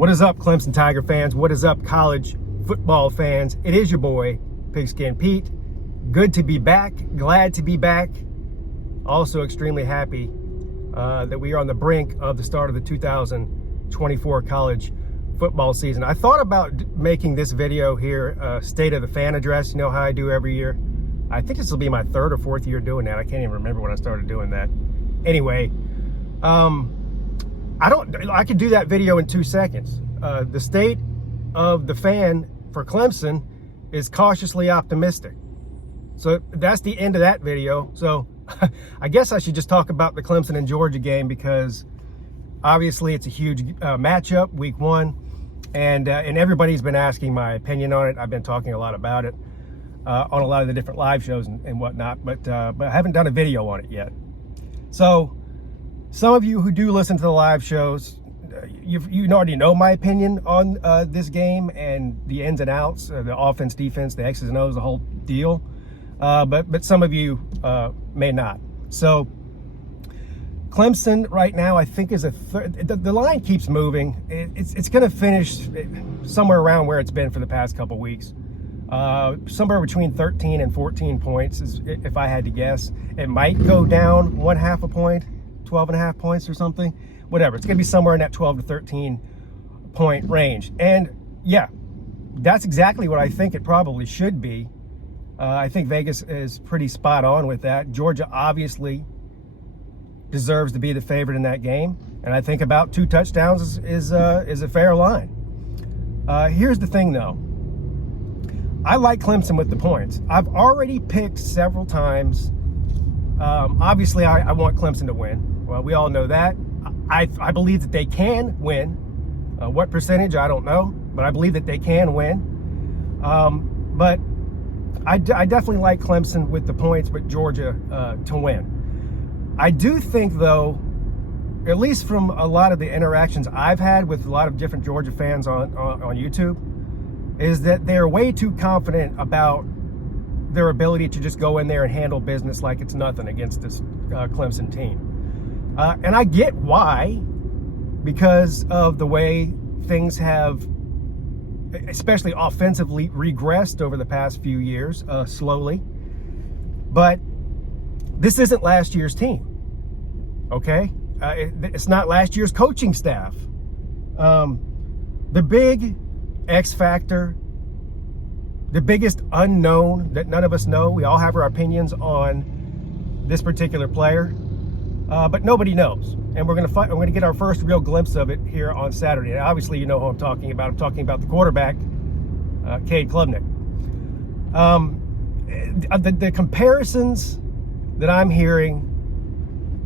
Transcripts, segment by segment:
What is up, Clemson Tiger fans? What is up, college football fans? It is your boy, Pigskin Pete. Good to be back. Glad to be back. Also extremely happy that we are on the brink of the start of the 2024 college football season. I thought about making this video here, State of the Fan Address. You know how I do every year. I think this will be my third or fourth year doing that. I can't even remember when I started doing that. Anyway, I could do that video in 2 seconds. The state of the fan for Clemson is cautiously optimistic. So that's the end of that video. So I guess I should just talk about the Clemson and Georgia game, because obviously it's a huge matchup, week one, and everybody's been asking my opinion on it. I've been talking a lot about it on a lot of the different live shows and whatnot, but I haven't done a video on it yet. So some of you who do listen to the live shows, you already know my opinion on this game and the ins and outs, the offense, defense, the X's and O's, the whole deal. But some of you may not. So Clemson right now, I think, is a third. The line keeps moving. It's going to finish somewhere around where it's been for the past couple weeks. Somewhere between 13 and 14 points, is, if I had to guess. It might go down 1/2 a point, 12.5 points or something. Whatever. It's going to be somewhere in that 12 to 13 point range. And yeah, that's exactly what I think it probably should be. I think Vegas is pretty spot on with that. Georgia obviously deserves to be the favorite in that game, and I think about 2 touchdowns is a fair line. Here's the thing, though. I like Clemson with the points. I've already picked several times. Obviously, I want Clemson to win. Well, we all know that. I believe that they can win. What percentage, I don't know, but I believe that they can win. But I definitely like Clemson with the points, but Georgia to win. I do think, though, at least from a lot of the interactions I've had with a lot of different Georgia fans on YouTube, is that they're way too confident about their ability to just go in there and handle business like it's nothing against this Clemson team. And I get why, because of the way things have, especially offensively, regressed over the past few years, slowly. But this isn't last year's team, okay? It's not last year's coaching staff. The big X factor, the biggest unknown that none of us know, we all have our opinions on this particular player, but nobody knows. And we're going to get our first real glimpse of it here on Saturday. And obviously, you know who I'm talking about. I'm talking about the quarterback, Cade Klubnik. The comparisons that I'm hearing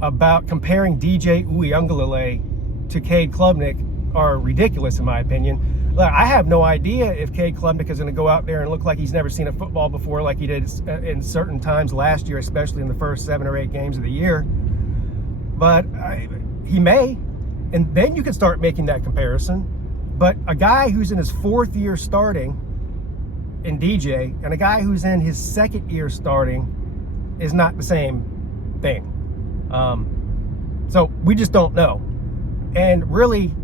about comparing DJ Uiagalelei to Cade Klubnik are ridiculous, in my opinion. Look, I have no idea if Cade Klubnik is going to go out there and look like he's never seen a football before, like he did in certain times last year, especially in the first 7 or 8 games of the year. But he may, and then you can start making that comparison. But a guy who's in his 4th year starting in DJ and a guy who's in his 2nd year starting is not the same thing. So we just don't know. And really,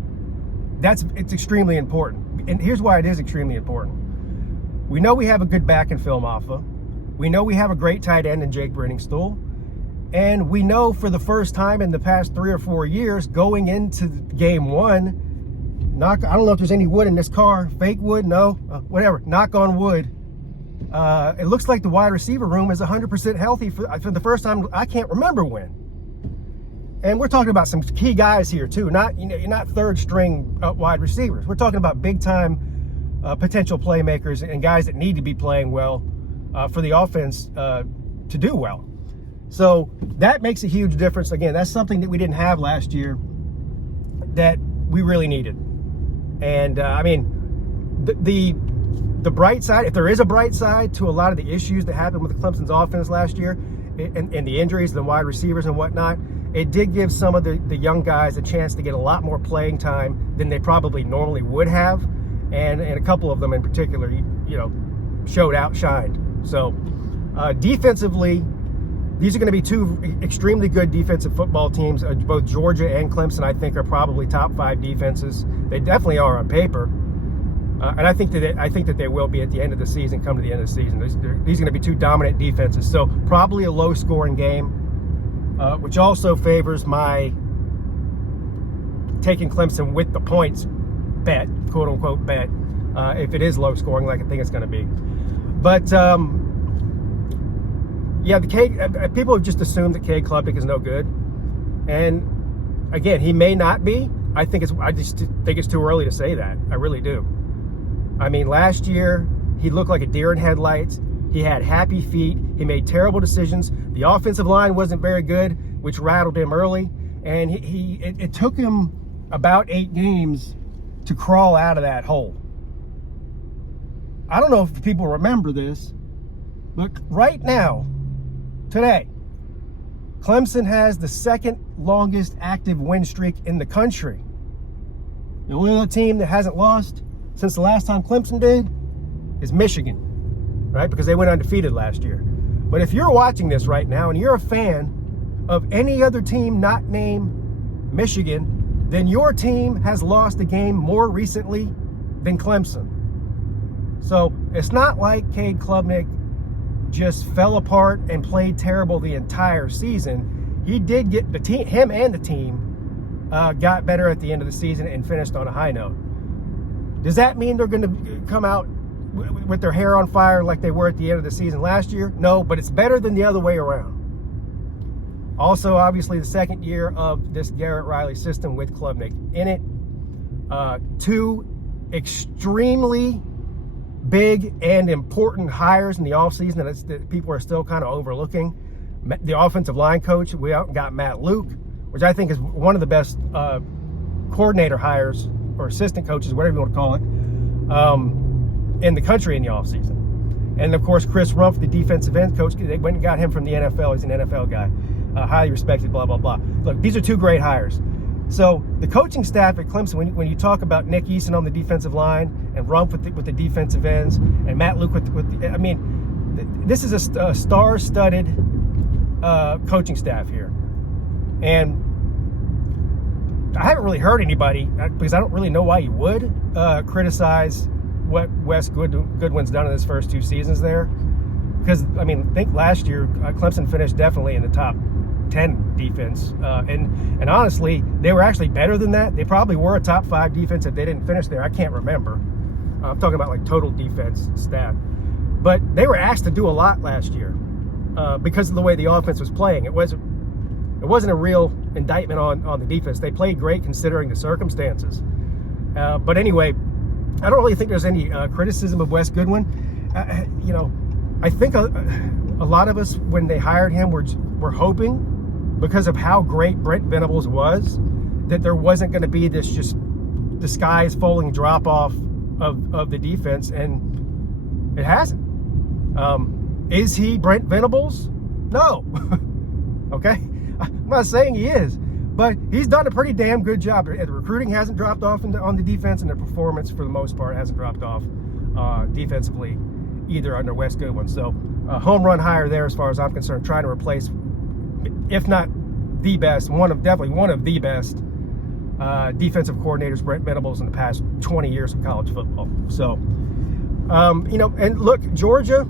it's extremely important. And here's why it is extremely important. We know we have a good back and film alpha. We know we have a great tight end in Jake Brenningstool. And we know for the first time in the past 3 or 4 years, going into game one, I don't know if there's any wood in this car, fake wood, no, whatever, knock on wood. It looks like the wide receiver room is 100% healthy for the first time I can't remember when. And we're talking about some key guys here too, not 3rd string wide receivers. We're talking about big time potential playmakers and guys that need to be playing well for the offense to do well. So that makes a huge difference. Again, that's something that we didn't have last year that we really needed. And I mean, the bright side, if there is a bright side to a lot of the issues that happened with Clemson's offense last year, and the injuries, the wide receivers and whatnot, it did give some of the young guys a chance to get a lot more playing time than they probably normally would have. And a couple of them in particular, shined. So defensively, these are going to be two extremely good defensive football teams. Both Georgia and Clemson, I think, are probably top 5 defenses. They definitely are on paper. And I think that they will be at the end of the season, come to the end of the season. These are going to be two dominant defenses. So probably a low-scoring game, which also favors my taking Clemson with the points bet, quote-unquote bet, if it is low-scoring like I think it's going to be. But, yeah, people have just assumed that Cade Klubnik is no good. And, again, he may not be. I just think it's too early to say that. I really do. I mean, last year, he looked like a deer in headlights. He had happy feet. He made terrible decisions. The offensive line wasn't very good, which rattled him early. And it took him about 8 games to crawl out of that hole. I don't know if people remember this, but right now, today, Clemson has the second longest active win streak in the country. The only other team that hasn't lost since the last time Clemson did is Michigan, right? Because they went undefeated last year. But if you're watching this right now and you're a fan of any other team not named Michigan, then your team has lost a game more recently than Clemson. So it's not like Cade Klubnik just fell apart and played terrible the entire season. He did get the team, him and the team got better at the end of the season and finished on a high note. Does that mean they're going to come out with their hair on fire like they were at the end of the season last year? No, but it's better than the other way around. Also, obviously, the second year of this Garrett Riley system with Klubnik in it. 2 extremely big and important hires in the offseason that people are still kind of overlooking. The offensive line coach, we got Matt Luke, which I think is one of the best coordinator hires or assistant coaches, whatever you want to call it, in the country in the offseason. And, of course, Chris Rumph, the defensive end coach, they went and got him from the NFL. He's an NFL guy, highly respected, blah, blah, blah. Look, these are 2 great hires. So the coaching staff at Clemson, when you talk about Nick Eason on the defensive line and Rumph with the defensive ends and Matt Luke I mean, this is a star-studded coaching staff here. And I haven't really heard anybody, because I don't really know why you would, criticize what Wes Goodwin's done in his first 2 seasons there. Because, I mean, I think last year Clemson finished definitely in the top 10 defense. And honestly, they were actually better than that. They probably were a top 5 defense if they didn't finish there. I can't remember. I'm talking about like total defense stat. But they were asked to do a lot last year because of the way the offense was playing. It wasn't a real indictment on the defense. They played great considering the circumstances. But anyway, I don't really think there's any criticism of Wes Goodwin. I think a lot of us, when they hired him, were hoping, because of how great Brent Venables was, that there wasn't going to be this just the sky's falling drop off of the defense, and it hasn't. Is he Brent Venables? No. Okay? I'm not saying he is, but he's done a pretty damn good job. The recruiting hasn't dropped off on the defense, and the performance, for the most part, hasn't dropped off defensively either under Wes Goodwin. So home run hire there as far as I'm concerned, trying to replace, if not the best, definitely one of the best defensive coordinators, Brent Venables, in the past 20 years of college football. So, and look, Georgia,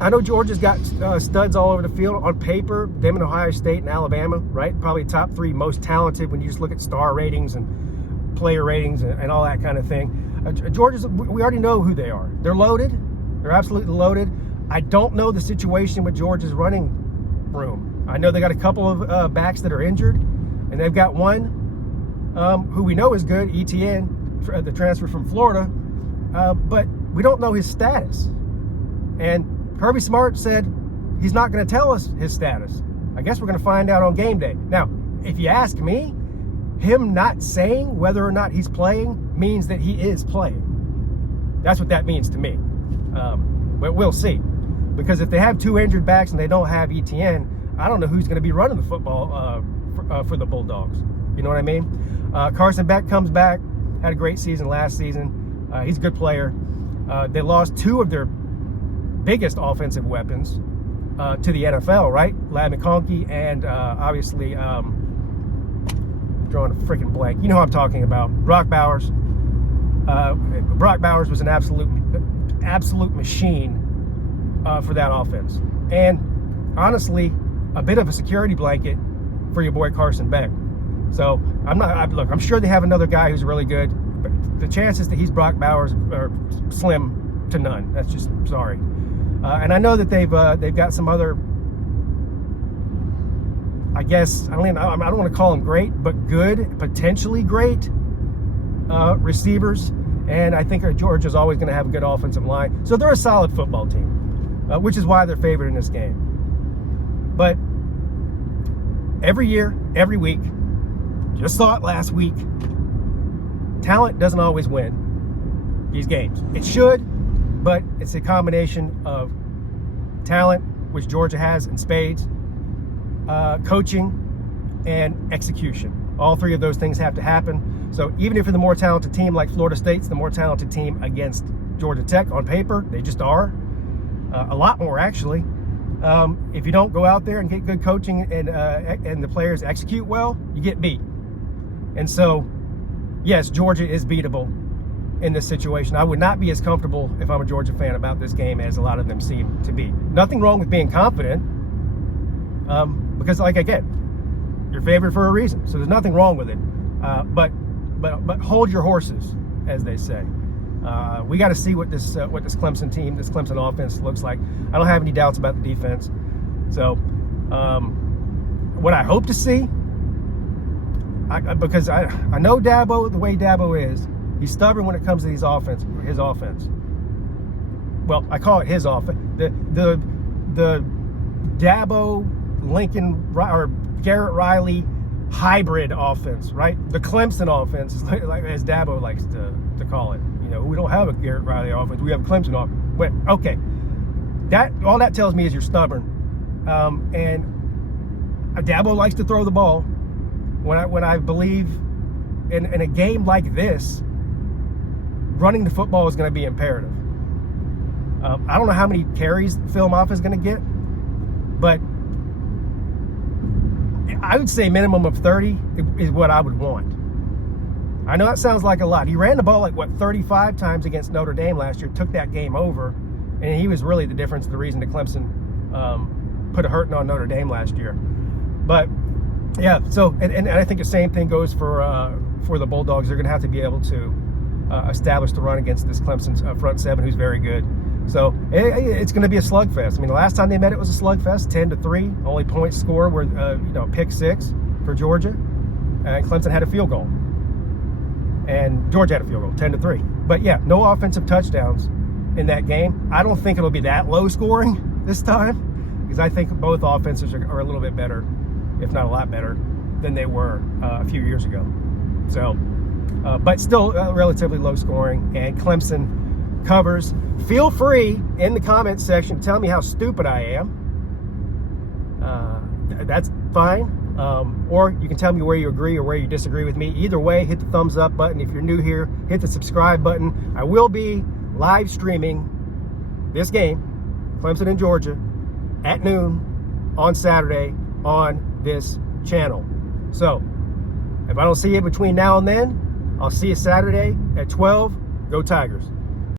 I know Georgia's got studs all over the field on paper, them and Ohio State and Alabama, right? Probably top 3 most talented when you just look at star ratings and player ratings and all that kind of thing. Georgia's, we already know who they are. They're loaded. They're absolutely loaded. I don't know the situation with Georgia's running room. I know they got a couple of backs that are injured, and they've got one who we know is good, Etienne, the transfer from Florida, but we don't know his status. And Kirby Smart said he's not going to tell us his status. I guess we're going to find out on game day. Now, if you ask me, him not saying whether or not he's playing means that he is playing. That's what that means to me. But we'll see. Because if they have 2 injured backs and they don't have Etienne, I don't know who's going to be running the football for the Bulldogs. You know what I mean? Carson Beck comes back, had a great season last season. He's a good player. They lost 2 of their biggest offensive weapons to the NFL, right? Ladd McConkey and obviously drawing a freaking blank. You know who I'm talking about. Brock Bowers. Brock Bowers was an absolute machine for that offense, and honestly, a bit of a security blanket for your boy Carson Beck. So look, I'm sure they have another guy who's really good, but the chances that he's Brock Bowers are slim to none. That's just sorry. And I know that they've got some other, I guess, I don't want to call them great, but good, potentially great receivers. And I think Georgia's always going to have a good offensive line. So they're a solid football team, which is why they're favored in this game. But every year, every week, just saw it last week, talent doesn't always win these games. It should, but it's a combination of talent, which Georgia has in spades, coaching, and execution. All three of those things have to happen. So even if you're the more talented team like Florida State's the more talented team against Georgia Tech on paper, they just are. A lot more, actually. If you don't go out there and get good coaching and the players execute well, you get beat. And so, yes, Georgia is beatable in this situation. I would not be as comfortable if I'm a Georgia fan about this game as a lot of them seem to be. Nothing wrong with being confident, because, like, again, you're favored for a reason. So there's nothing wrong with it. But hold your horses, as they say. We got to see what this Clemson team, this Clemson offense looks like. I don't have any doubts about the defense. So, what I hope to see, because I know Dabo, the way Dabo is, he's stubborn when it comes to his offense. Well, I call it his offense. The Dabo, Lincoln, or Garrett Riley hybrid offense, right? The Clemson offense, is like as Dabo likes to call it. You know, we don't have a Garrett Riley offense. We have a Clemson offense. Wait, okay. All that tells me is you're stubborn. And Dabo likes to throw the ball. When I believe in a game like this, running the football is going to be imperative. I don't know how many carries Phil Mafah is going to get, but I would say minimum of 30 is what I would want. I know that sounds like a lot. He ran the ball 35 times against Notre Dame last year, took that game over, and he was really the difference, the reason that Clemson put a hurting on Notre Dame last year. But yeah, so and I think the same thing goes for the Bulldogs. They're going to have to be able to establish the run against this Clemson's front seven, who's very good. So it's going to be a slugfest. I mean, the last time they met, it was a slugfest, 10-3. Only points scored were pick 6 for Georgia, and Clemson had a field goal, and Georgia had a field goal, 10-3. But yeah, no offensive touchdowns in that game. I don't think it'll be that low scoring this time, because I think both offenses are a little bit better, if not a lot better, than they were a few years ago. So, but still relatively low scoring, and Clemson covers. Feel free in the comments section to tell me how stupid I am. That's fine. Or you can tell me where you agree or where you disagree with me. Either way, hit the thumbs up button. If you're new here, hit the subscribe button. I will be live streaming this game, Clemson and Georgia, at noon on Saturday on this channel. So if I don't see you between now and then, I'll see you Saturday at 12. Go Tigers.